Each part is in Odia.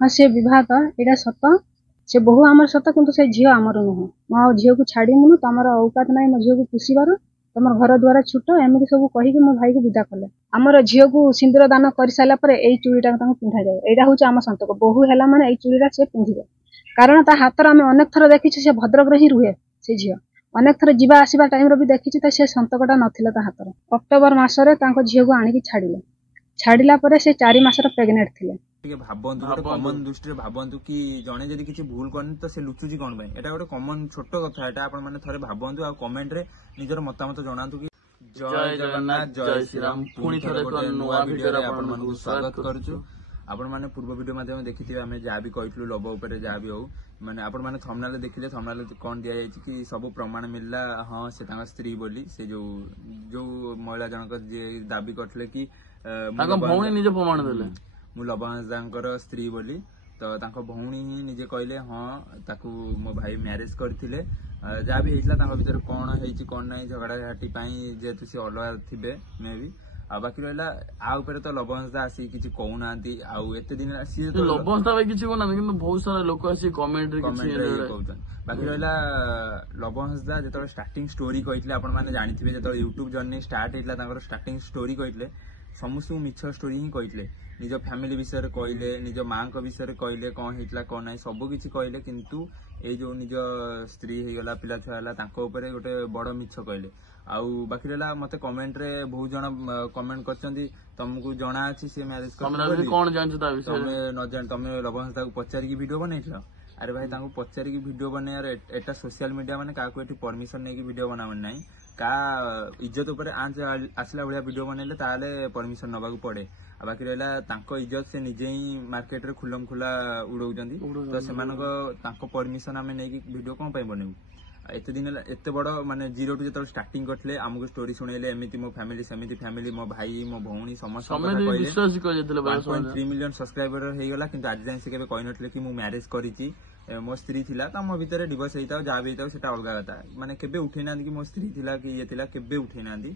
हाँ से विवाहता एटा सत से बहु आमर सत किंतु से झील आमर नुह मो झील को छाड़ीमुनु तुम औकात ना मो झील को पुषिबार तुम घर द्वारा छुट एमती सब कहीकि मो भाई को विदा कले आमर झील को सिंदूर दान कर सारा पर यही चूड़ीटा पिंधा जाए यहाँ हूँ आम संतक बहु है माने यही चूड़ीटा से पिंधे कारण ता हाथ आम अनेक थर देखी से भद्रक ही रुहे से झील अनेक थर जीवा आसवा टाइम भी देखी से संतकटा नाला ता हाथ अक्टोबर मसरे झील को आणिकी छाड़िला पर से 4 मासर प्रेग्नेंट थिले ଟିକେ ଭାବନ୍ତୁ ଗୋଟେ କମନ ଦୃଷ୍ଟିରେ ଭାବନ୍ତୁ କି ଜଣେ ଯଦି କିଛି ଭୁଲ କରନି ତ ସେ ଲୁଚୁଛି କଣ ପାଇଁ ଏଟା ଗୋଟେ କମନ ଛୋଟ କଥା ଏଟା ଆପଣ ମାନେ ଥରେ ଭାବନ୍ତୁ ଆଉ କମେଣ୍ଟ ରେ ନିଜର ମତାମତ ଜଣାନ୍ତୁ କି ଜୟ ଜଗନ୍ନାଥ ଜୟ ଶ୍ରୀରାମ ପୁଣି ଥରେ ଗୋଟେ ନୂଆ ଭିଡିଓରେ ଆପଣ ମାନଙ୍କୁ ସ୍ୱାଗତ କରୁଛୁ ଆପଣ ମାନେ ପୂର୍ବ ଭିଡିଓ ମାଧ୍ୟମରେ ଦେଖିଥିବେ ଆମେ ଯାହା ବି କହିଥିଲୁ ଲବ ଉପରେ ଯାହା ବି ହଉ ମାନେ ଆପଣ ମାନେ ଥମ୍ବନେଲ ଦେଖିଲେ ଥମ୍ବନେଲ କଣ ଦିଆଯାଇଛି କି ସବୁ ପ୍ରମାଣ ମିଳିଲା ହଁ ସେ ତାଙ୍କ ସ୍ତ୍ରୀ ବୋଲି ସେ ଯୋଉ ମହିଳା ଜଣକ ଯିଏ ଦାବି କରିଥିଲେ କି ତାଙ୍କ ଭଉଣୀ ନିଜ ପ୍ରମାଣ ଦେଲେ ମୁଁ ଲବଣଦାଙ୍କର ସ୍ତ୍ରୀ ବୋଲି ତ ତାଙ୍କ ଭଉଣୀ ହିଁ ନିଜେ କହିଲେ ହଁ ତାକୁ ମୋ ଭାଇ ମ୍ୟାରେଜ କରିଥିଲେ ଯାହା ବି ହେଇଥିଲା ତାଙ୍କ ଭିତରେ କଣ ହେଇଛି କଣ ନାହିଁ ଝଗଡାଝାଟି ପାଇଁ ଯେହେତୁ ସେ ଅଲଗା ଥିବେ ମେ ବି ଆଉ ବାକି ରହିଲା ଆ ଉପରେ ତ ଲବଣଦା ଆସିକି କିଛି କହୁନାହାନ୍ତି ଆଉ ଏତେ ଦିନ ସିଏ ଲବଣଦା ଭାଇ କିଛି କହୁନାହାନ୍ତି କିନ୍ତୁ ବହୁତ ସାରା ଲୋକ ଆସି କମେଣ୍ଟରେ କହୁଛନ୍ତି ବାକି ରହିଲା ଲବଣଦା ଯେତେବେଳେ ଷ୍ଟାର୍ଟିଂ ଷ୍ଟୋରି କହିଥିଲେ ଆପଣ ମାନେ ଜାଣିଥିବେ ଯେତେବେଳେ ୟୁଟ୍ୟୁବ ଜର୍ଣ୍ଣି ଷ୍ଟାର୍ଟ ହେଇଥିଲା ତାଙ୍କର ଷ୍ଟାର୍ଟିଂ ଷ୍ଟୋରି କହିଥିଲେ ସମସ୍ତଙ୍କୁ ମିଛ ଷ୍ଟୋରି ହିଁ କହିଥିଲେ ନିଜ ଫ୍ୟାମିଲି ବିଷୟରେ କହିଲେ ନିଜ ମାଙ୍କ ବିଷୟରେ କହିଲେ କଣ ହେଇଥିଲା କଣ ନାହିଁ ସବୁ କିଛି କହିଲେ କିନ୍ତୁ ଏଇ ଯୋଉ ନିଜ ସ୍ତ୍ରୀ ହେଇଗଲା ପିଲା ଛୁଆ ହେଲା ତାଙ୍କ ଉପରେ ଗୋଟେ ବଡ ମିଛ କହିଲେ ଆଉ ବାକି ରହିଲା ମତେ କମେଣ୍ଟ ରେ ବହୁତ ଜଣ କମେଣ୍ଟ କରିଛନ୍ତି ତମକୁ ଜଣା ଅଛି ସେ ମ୍ୟାରେଜ କରିଥିଲେ କଣ ଜାଣିଛ ତା ବିଷୟରେ ତମେ ନ ଜାଣି ତମେ ଲବଣଦାକୁ ପଚାରିକି ଭିଡିଓ ବନେଇଥିଲ ଆରେ ଭାଇ ତାଙ୍କୁ ପଚାରିକି ଭିଡିଓ ବନେଇବାର ଏଟା ସୋସିଆଲ ମିଡିଆ ମାନେ କାହାକୁ ଏଠି ପରମିଶନ ନେଇକି ଭିଡିଓ ବନାବନି ନାହିଁ का इज्जत ଉପରେ आंच आसला भाया वीडियो बनैले ताले परमिशन नबाकू पड़े आ बाकी रहला तांको इज्जत से निजे ही मार्केट रे खुलम खुला उड़ौजंदी तो सेमानको तांको परमिशन आमे नै कि वीडियो कोन पय बनेउ एते दिन एते बड़ माने 0 टू जतल स्टार्टिंग करथले हमको स्टोरी सुनेले एमिति मो फैमिली सेमिति फैमिली मो भाई मो भौणी समस्त विश्वास कर जेतले 1.3 मिलियन सब्सक्राइबर हे गेला किंतु आज जाय से केबे कहि नथले कि मु मैरिज करिछि मो स्त्री थिला त मो भितर डिवोर्स हेता जा भी हेता सेटा अलगा कथा माने केबे उठै नांदी कि मो स्त्री थिला कि ये थिला केबे उठै नांदी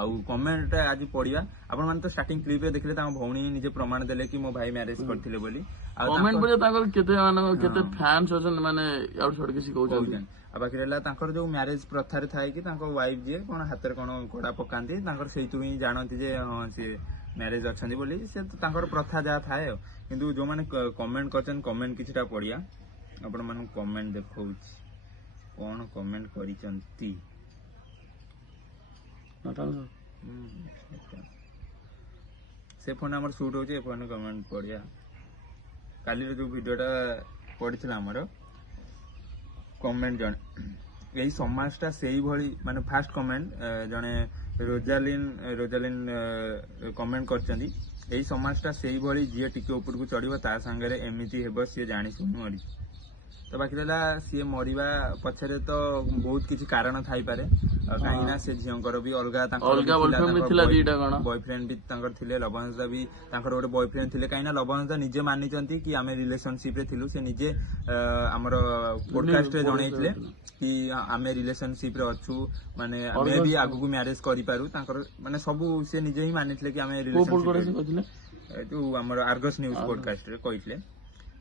आउ कमेंट आज पढ़िया आपण माने तो स्टार्टिंग क्लिप रे देखले तांको भौणी निजे प्रमाण देले कि मो भाई मैरिज करथिले बोली आ कमेंट पर तांको केते माने केते फैंस होछन माने आउट छोड़ किसी कहउछन आ बाकी रहला तांकर जो मैरिज प्रथा रे थाए कि तांको वाइफ जे कोन हाथ रे कोन कोडा पकांती तांकर सेइतु ही जानती जे हां से मैरिज अछंदी बोली से तांकर प्रथा जा थाए किंतु जो माने कमेंट करछन कमेंट किछटा पढ़िया आपण मन कमेंट देखौ कोन कमेंट करिसंती से फोन हमर शूट होचे फोन कमेंट पढ़िया काली जो वीडियोटा पड़िथिला हमर कमेंट जण यही समाजटा सेही भली माने फास्ट कमेंट जणे रोजालिन कमेंट करचंदी यही समाजटा सेही भली जे टिके ऊपर को चढ़िबो ता संगे एमिति हेबो से जानि सुनु मरी तो बाकी रहा सी मरिबा पछरे तो बहुत किसी कारण थाई पारे कहीं से झींकर भी अलग बॉयफ्रेंड भी थिले लवणदा भी गोटे बॉयफ्रेंड थिले कहीं लवणदा निजे मानी कि आम रिलेशनशिप रे थिलु से निजे हमर पॉडकास्ट रे जणैथिले कि आम रिलेशनशिप रे अछु माने आमे भी आगु को मैरिज करि पारु तांकर माने सब से निजे ही मानिथिले कि आम रिलेशनशिप जो हमर आर्गस न्यूज पॉडकास्ट रे कहिथिले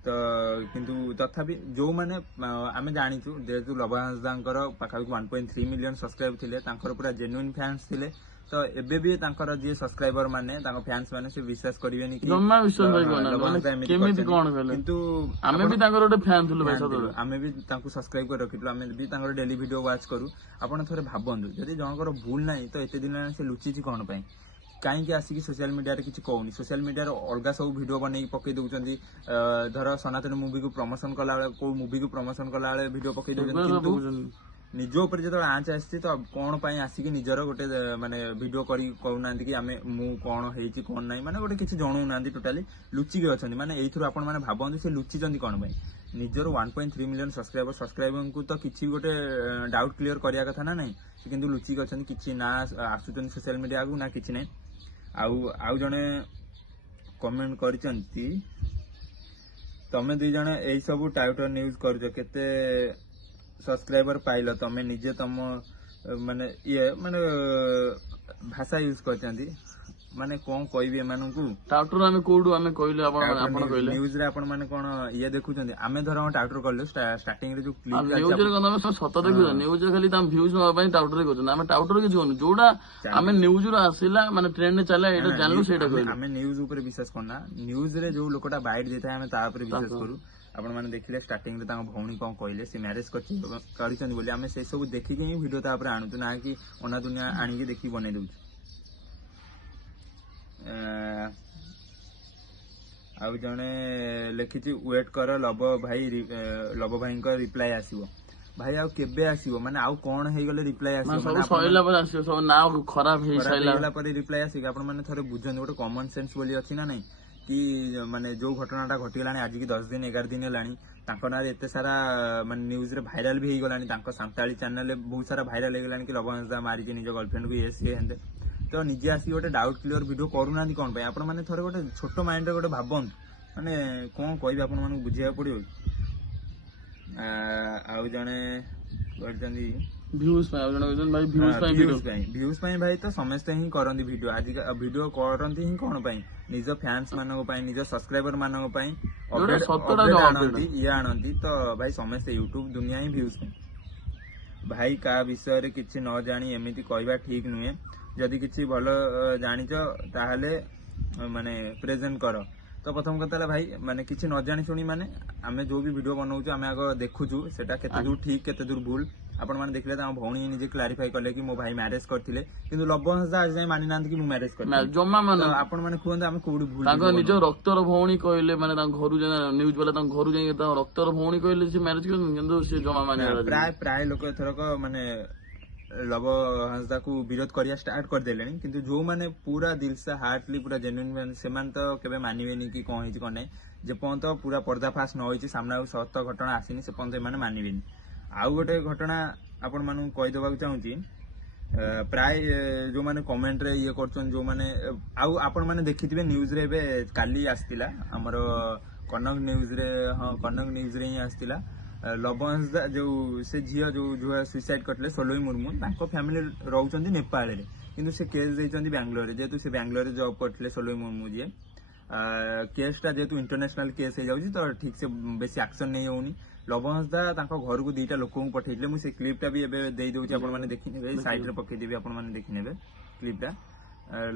तो किंतु तथापि जो माने आमे जानिछु जेतु लवणदांकर पाखापाखि 1.3 मिलियन सब्सक्राइब थिले तांकर पूरा जेन्युइन फैंस थिले तो एबे भी तांकर जे सब्सक्राइबर माने तांको फैंस माने से विश्वास करिवेनी कि जम्मा विश्वास करिवेनी केमिति कोन कहले किंतु आमे भी तांकर ओटे फैन थिलु भाई सदर आमे भी तांको सब्सक्राइब कर रखितु आमे भी तांकर डेली वीडियो वाच करू आपण थोरे भाबंदु जदी जनकर भूल नाही तो एते दिन से लुचिछि कोन पई कहीं आसिक सोशल मीडिया किसी कहूनी सोशल मीडिया अलग सब वीडियो बन पकई दौरान धर सनातन मुवी को प्रमोशन कला को मुवी को प्रमोशन कला वीडियो पकई दौरान निज उपर जो आँच आसी तो कौन आसिक निजर गोटे माने वीडियो करी कहूना कि आमे मु कौन है कौन ना माने गोटे किसी जनाऊना टोटाली लुचिकी अच्छा माने एथुर आपण मैंने भावती से लुचिंट कौन निजर 1.3 मिलियन सब्सक्राइबर को तो किसी गोटे डाउट क्लीयर करिया कथा ना नहीं किंतु लुचिकी अच्छा कि ना आसुचन सोशल मीडिया को ना कि नहीं आउ जने कमेंट करिसंती तमे दुई जने एई सब टाइटर न्यूज करजो केते सब्सक्राइबर पाइलो तमे निजे तम माने ये माने भाषा यूज करचंती ମାନେ କଣ କହିବି ଏମାନଙ୍କୁ ଟାଉଟର ଆମେ କୋଉଠୁ ଆମେ କହିଲେ ଆପଣ କହିଲେ ନ୍ୟୁଜ ରେ ଆପଣ ମାନେ କଣ ଇଏ ଦେଖୁଛନ୍ତି ଆମେ ଧର ଟାଉଟର କଲୁ ଷ୍ଟାର୍ଟିଂ ରେ ଯୋଉ କ୍ଲିପ ନ୍ୟୁଜରେ କଣ ଆମେ ସତ ଦେଖୁଛ ନ୍ୟୁଜରେ ଖାଲି ତାଙ୍କ ଭ୍ୟୁଜ ନବା ପାଇଁ ଟାଉଟର କରୁଛନ୍ତି ଆମେ ଟାଉଟର କିଛି କରୁନୁ ଯୋଉଟା ଆମେ ନ୍ୟୁଜ ରୁ ଆସିଲା ମାନେ ଟ୍ରେଣ୍ଡ ରେ ଚାଲେ ଏଇଟା ଜାଣିଲୁ ସେଇଟା କହିଲୁ ଆମେ ନ୍ୟୁଜ ଉପରେ ବିଶ୍ୱାସ କରୁନା ନ୍ୟୁଜ ରେ ଯୋଉ ଲୋକଟା ବାଇଟ୍ ଦେଇଥାଏ ଆମେ ତା ଉପରେ ବିଶ୍ୱାସ କରୁ ଆପଣ ମାନେ ଦେଖିଲେ ଷ୍ଟାର୍ଟିଂ ରେ ତାଙ୍କ ଭଉଣୀ କଣ କହିଲେ ସେ ମ୍ୟାରେଜ କରିଛନ୍ତି ବୋଲି ଆମେ ସେ ସବୁ ଦେଖିକି ହିଁ ଭିଡିଓ ତାପରେ ଆଣୁଛୁ ନା କି ଅନା ଦୁନିଆ ଆଣିକି ଦେଖିକି ବନେଇ ଦଉଛୁ ଆଉ ଜଣେ ଲେଖିଛି ୱେଟ୍ କର ଲବ ଭାଇଙ୍କ ରିପ୍ଲାଏ ଆସିବ ଭାଇ ଆଉ କେବେ ଆସିବ ମାନେ ଆଉ କଣ ହେଇଗଲେ ରିପ୍ଲାଏ ଆସିବ ସବୁ ସରିଲା ପରେ ଆସିବ ସବୁ ନା ଖରାପ ହେଇଗଲା ପରେ ରିପ୍ଲାଏ ଆସିବ ଆପଣ ମାନେ ଥରେ ବୁଝନ୍ତୁ ଗୋଟେ କମନ ସେନ୍ସ ବୋଲି ଅଛି ନା ନାଇଁ କି ମାନେ ଯୋଉ ଘଟଣାଟା ଘଟିଗଲାଣି ଆଜିକି 10 ଦିନ 11 ଦିନ ହେଲାଣି ତାଙ୍କ ନାଁରେ ଏତେ ସାରା ମାନେ ନ୍ୟୁଜରେ ଭାଇରାଲ ବି ହେଇଗଲାଣି ତାଙ୍କ ସାନ୍ତାଳୀ ଚ୍ୟାନେଲରେ ବହୁତ ସାରା ଭାଇରାଲ ହେଇଗଲାଣି କି ଲବଣଦା ମାରିଛି ନିଜ ଗର୍ଲଫ୍ରେଣ୍ଡକୁ ଇଏ ସିଏ ଏମିତି ତ ନିଜେ ଆସିକି ଗୋଟେ ଡାଉଟ୍ କ୍ଲିୟର ଭିଡିଓ କରୁନାହାନ୍ତି କଣ ପାଇଁ ଆପଣ ମାନେ ଥରେ ଗୋଟେ ଛୋଟ ମାଇଣ୍ଡରେ ଗୋଟେ ଭାବନ୍ତୁ ମାନେ କଣ କହିବି ଆପଣ ମାନଙ୍କୁ ବୁଝିବାକୁ ପଡିବ ଆଉ ଜଣେ କରିଛନ୍ତି ଭ୍ୟୁଜ ପାଇଁ ଭାଇ ତ ସମସ୍ତେ ହିଁ କରନ୍ତି ଭିଡିଓ ଆଜିକା ଭିଡିଓ କରନ୍ତି ହିଁ କଣ ପାଇଁ ନିଜ ଫ୍ୟାନ୍ସ ମାନଙ୍କ ପାଇଁ ନିଜ ସବସ୍କ୍ରାଇବର ମାନଙ୍କ ପାଇଁ ଆଣନ୍ତି ତ ଭାଇ ସମସ୍ତେ ୟୁଟ୍ୟୁବ ଦୁନିଆ ହିଁ ଭ୍ୟୁଜ ପାଇଁ ଭାଇ କାହା ବିଷୟରେ କିଛି ନ ଜାଣି ଏମିତି କହିବା ଠିକ ନୁହେଁ ଯଦି କିଛି ଭଲ ଜାଣିଛ ତାହେଲେ ମାନେ ପ୍ରେଜେଣ୍ଟ କର ତ ପ୍ରଥମ କଥା ହେଲା ଭାଇ ମାନେ କିଛି ନ ଜାଣି ଶୁଣି ମାନେ ଆମେ ଯୋଉ ବି ଭିଡିଓ ବନାଉଛୁ ଆମେ ଆଗ ଦେଖୁଛୁ ସେଟା କେତେ ଦୂର ଠିକ କେତେ ଦୂର ଭୁଲ ଆପଣ ମାନେ ଦେଖିଲେ ତାଙ୍କ ଭଉଣୀ ନିଜେ କ୍ଲାରିଫାଇ କଲେ କି ମୋ ଭାଇ ମ୍ୟାରେଜ କରିଥିଲେ କିନ୍ତୁ ଲବଣଦା ଆଜି ଯାଏଁ ମାନି ନାହାନ୍ତି କି ମୁଁ ମ୍ୟାରେଜ କରିଥିଲି ଜମା ମାନେ ଆପଣ ମାନେ କୁହନ୍ତୁ ଆମେ କୋଉଠି ଭୁଲ ତାଙ୍କ ନିଜ ରକ୍ତର ଭଉଣୀ କହିଲେ ମାନେ ତାଙ୍କ ଘରୁ ନ୍ୟୁଜ ବାଲା ତାଙ୍କ ଘରୁ ଯାଇକି ତାଙ୍କ ରକ୍ତର ଭଉଣୀ କହିଲେ ସେ ମ୍ୟାରେଜ କରିଛନ୍ତି କିନ୍ତୁ ସେ ଜମା ମାନେ ପ୍ରାୟ ଲୋକ ଏଥରକ ମାନେ ଲବଣଦାକୁ ବିରୋଧ କରିବା ଷ୍ଟାର୍ଟ କରିଦେଲେଣି କିନ୍ତୁ ଯୋଉମାନେ ପୁରା ଦିଲସା ହାର୍ଟଲି ପୁରା ଜେନ୍ୟୁଇନ ସେମାନେ ତ କେବେ ମାନିବେନି କି କଣ ହେଇଛି କଣ ନାହିଁ ଯେପର୍ଯ୍ୟନ୍ତ ପୁରା ପର୍ଦ୍ଦାଫାଶ ନ ହେଇଛି ସାମ୍ନାକୁ ସତ ଘଟଣା ଆସିନି ସେ ପର୍ଯ୍ୟନ୍ତ ଏମାନେ ମାନିବେନି ଆଉ ଗୋଟେ ଘଟଣା ଆପଣ ମାନଙ୍କୁ କହିଦେବାକୁ ଚାହୁଁଛି ପ୍ରାୟ ଯୋଉମାନେ କମେଣ୍ଟରେ ଇଏ କରୁଛନ୍ତି ଯୋଉମାନେ ଆଉ ଆପଣ ମାନେ ଦେଖିଥିବେ ନ୍ୟୁଜରେ ଏବେ କାଲି ଆସିଥିଲା ଆମର କନକ ନ୍ୟୁଜରେ ହିଁ ଆସିଥିଲା ଲବଣଦା ଯୋଉ ସେ ଝିଅ ଯୋଉ ସୁଇସାଇଡ କରିଥିଲେ ସୋଲୋଇ ମୁର୍ମୁ ତାଙ୍କ ଫ୍ୟାମିଲି ରହୁଛନ୍ତି ନେପାଳରେ କିନ୍ତୁ ସେ କେସ୍ ଦେଇଛନ୍ତି ବାଙ୍ଗାଲୋରରେ ଯେହେତୁ ସେ ବାଙ୍ଗାଲୋରରେ ଜବ୍ କରିଥିଲେ ସୋଲୋଇ ମୁର୍ମୁ ଯିଏ କେସ୍ ଟା ଯେହେତୁ ଇଣ୍ଟରନ୍ୟାସନାଲ କେସ୍ ହେଇଯାଉଛି ତ ଠିକ ସେ ବେଶୀ ଆକ୍ସନ ନେଇ ହଉନି ଲବଣଦା ତାଙ୍କ ଘରକୁ 2ଟା ଲୋକଙ୍କୁ ପଠେଇଥିଲେ ମୁଁ ସେ କ୍ଲିପ ଟା ବି ଏବେ ଦେଇଦଉଛି ଆପଣ ମାନେ ଦେଖିନେବେ ସାଇଡରେ ପକେଇଦେବି ଆପଣ ମାନେ ଦେଖିନେବେ କ୍ଲିପ ଟା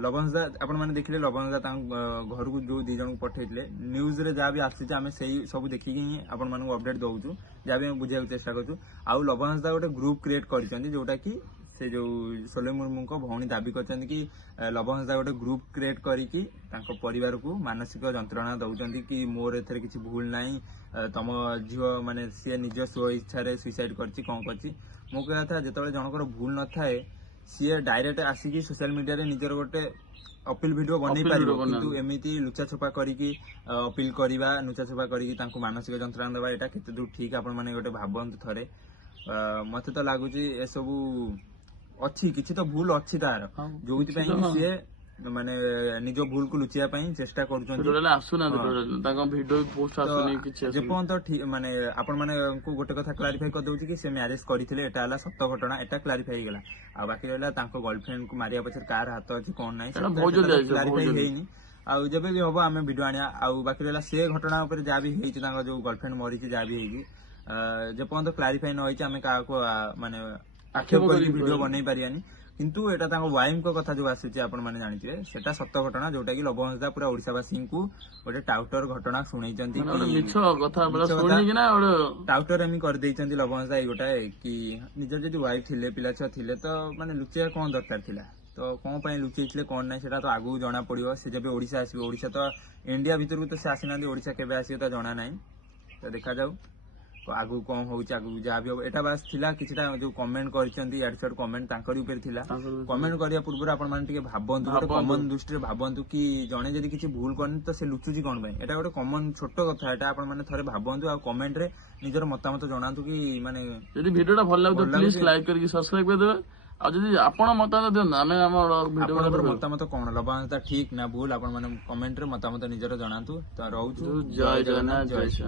ଲବଣଦା ଆପଣ ମାନେ ଦେଖିଲେ ଲବଣଦା ତାଙ୍କ ଘରକୁ ଯୋଉ 2 ଜଣଙ୍କୁ ପଠେଇଥିଲେ ନ୍ୟୁଜରେ ଯାହା ବି ଆସିଛି ଆମେ ସେଇ ସବୁ ଦେଖିକି ହିଁ ଆପଣ ମାନଙ୍କୁ ଅପଡେଟ ଦଉଛୁ ଯାହା ବି ଆମେ ବୁଝିବାକୁ ଚେଷ୍ଟା କରୁଛୁ ଆଉ ଲବଣଦା ଗୋଟେ ଗ୍ରୁପ କ୍ରିଏଟ କରିଛନ୍ତି ଯୋଉଟା କି ସେ ଯୋଉ ସୋଲୋଇ ମୁର୍ମୁଙ୍କ ଭଉଣୀ ଦାବି କରିଛନ୍ତି କି ଲବଣଦା ଗୋଟେ ଗ୍ରୁପ କ୍ରିଏଟ କରିକି ତାଙ୍କ ପରିବାରକୁ ମାନସିକ ଯନ୍ତ୍ରଣା ଦଉଛନ୍ତି କି ମୋର ଏଥିରେ କିଛି ଭୁଲ ନାହିଁ ତମ ଝିଅ ମାନେ ସିଏ ନିଜ ସ୍ୱ ଇଚ୍ଛାରେ ସୁଇସାଇଡ କରିଛି କଣ କରିଛି ମୋ କହିବା କଥା ଯେତେବେଳେ ଜଣଙ୍କର ଭୁଲ ନଥାଏ ସିଏ ଡାଇରେକ୍ଟ ଆସିକି ସୋସିଆଲ ମିଡିଆରେ ନିଜର ଗୋଟେ ଅପିଲ ଭିଡିଓ ବନେଇ ପାରିବ କିନ୍ତୁ ଏମିତି ଲୁଚାଛପା କରିକି ଅପିଲ କରିବା ଲୁଚାଛପା କରିକି ତାଙ୍କୁ ମାନସିକ ଯନ୍ତ୍ରଣା ଦେବା ଏଇଟା କେତେ ଦୂର ଠିକ ଆପଣ ମାନେ ଗୋଟେ ଭାବନ୍ତୁ ଥରେ ମତେ ତ ଲାଗୁଛି ଏସବୁ ଅଛି କିଛି ତ ଭୁଲ ଅଛି ତାର ଯୋଉଥିପାଇଁ ସିଏ ମାନେ ନିଜ ଭୁଲକୁ ଲୁଚିବା ପାଇଁ ଚେଷ୍ଟା କରୁଛନ୍ତି ଯେପର୍ଯ୍ୟନ୍ତ ମାନେ ଆପଣ ମାନଙ୍କୁ ଗୋଟେ କଥା କ୍ଲାରିଫାଇ କରିଦଉଛି କି ସେ ମ୍ୟାରେଜ କରିଥିଲେ ଏଟା ହେଲା ସତ ଘଟଣା ଏଟା କ୍ଲାରିଫାଇ ହେଇଗଲା ଆଉ ବାକି ରହିଲା ତାଙ୍କ ଗର୍ଲଫ୍ରେଣ୍ଡକୁ ମାରିବା ପଛରେ କାହାର ହାତ ଅଛି କଣ ନାହିଁ କ୍ଲାରିଫାଇ ହେଇନି ଆଉ ଯେବେ ବି ହବ ଆମେ ଭିଡିଓ ଆଣିବା ଆଉ ବାକି ରହିଲା ସେ ଘଟଣା ଉପରେ ଯାହା ବି ହେଇଛି ତାଙ୍କ ଯୋଉ ଗର୍ଲଫ୍ରେଣ୍ଡ ମରିଛି ଯାହା ବି ହେଇଛି ଯେପର୍ଯ୍ୟନ୍ତ କ୍ଲାରିଫାଇ ନ ହେଇଛି ଆମେ କାହାକୁ ମାନେ ଆକ୍ଷେପ କରିକି ଭିଡିଓ ବନେଇ ପାରିବାନି କିନ୍ତୁ ଏଟା ତାଙ୍କ ୱାଇଫଙ୍କ କଥା ଯୋଉ ଆସୁଛି ଆପଣ ମାନେ ଜାଣିଥିବେ ସେଟା ସତ ଘଟଣା ଯୋଉଟା କି ଲବଣଦା ପୁରା ଓଡିଶାବାସୀଙ୍କୁ ଗୋଟେ ଟାଉଟର ଘଟଣା ଶୁଣେଇଛନ୍ତି ଟାଉଟର ଏମିତି କରିଦେଇଛନ୍ତି ଲବଣଦା ଏଇ ଗୋଟାଏ କି ନିଜର ଯଦି ୱାଇଫ ଥିଲେ ପିଲା ଛୁଆ ଥିଲେ ତ ମାନେ ଲୁଚେଇବା କଣ ଦରକାର ଥିଲା ତ କଣ ପାଇଁ ଲୁଚେଇଥିଲେ କଣ ନାହିଁ ସେଟା ତ ଆଗକୁ ଜଣା ପଡିବ ସେ ଯେବେ ଓଡିଶା ଆସିବେ ଓଡିଶା ତ ଇଣ୍ଡିଆ ଭିତରକୁ ତ ସେ ଆସିନାହାନ୍ତି ଓଡିଶା କେବେ ଆସିବେ ତ ଜଣା ନାହିଁ ତ ଦେଖାଯାଉ ଆଗକୁ କଣ ହଉଛି ଆଗକୁ ଯାହା ବି ହବ ଏଟା ବାସ୍ ଥିଲା କିଛିଟା ଯୋଉ କମେଣ୍ଟ କରିଛନ୍ତି ଇଆଡୁ ସିଆଡୁ କମେଣ୍ଟ ତାଙ୍କରି ଉପରେ ଥିଲା କମେଣ୍ଟ କରିବା ପୂର୍ବରୁ ଆପଣ ମାନେ ଟିକେ ଭାବନ୍ତୁ ଗୋଟେ କମନ ଦୃଷ୍ଟିରେ ଭାବନ୍ତୁ କି ଜଣେ ଯଦି କିଛି ଭୁଲ କରିନି ତ ସେ ଲୁଚୁଛି କଣ ପାଇଁ ଏଟା ଗୋଟେ କମନ ଛୋଟ କଥା ଏଟା ଆପଣ ମାନେ ଥରେ ଭାବନ୍ତୁ ଆଉ କମେଣ୍ଟରେ ନିଜର ମତାମତ ଜଣାନ୍ତୁ କି ମାନେ ଯଦି ଭିଡିଓଟା ଭଲ ଲାଗୁଥିବ ପ୍ଲିଜ ଲାଇକ୍ କରିକି ସବସ୍କ୍ରାଇବ କରିଦେବେ ଆଉ ଯଦି ଆପଣ ମତାମତ ଦିଅନ୍ତୁ ଆମେ ଆମର ଆପଣଙ୍କର ମତାମତ କଣ ଲବଣଦା ଠିକ ନା ଭୁଲ ଆପଣ ମାନେ କମେଣ୍ଟରେ ମତାମତ ନିଜର ଜଣାନ୍ତୁ ତ ରହୁଛୁ ଜୟ ଜଗନ୍ନାଥ ଜୟ ଶ୍ରୀ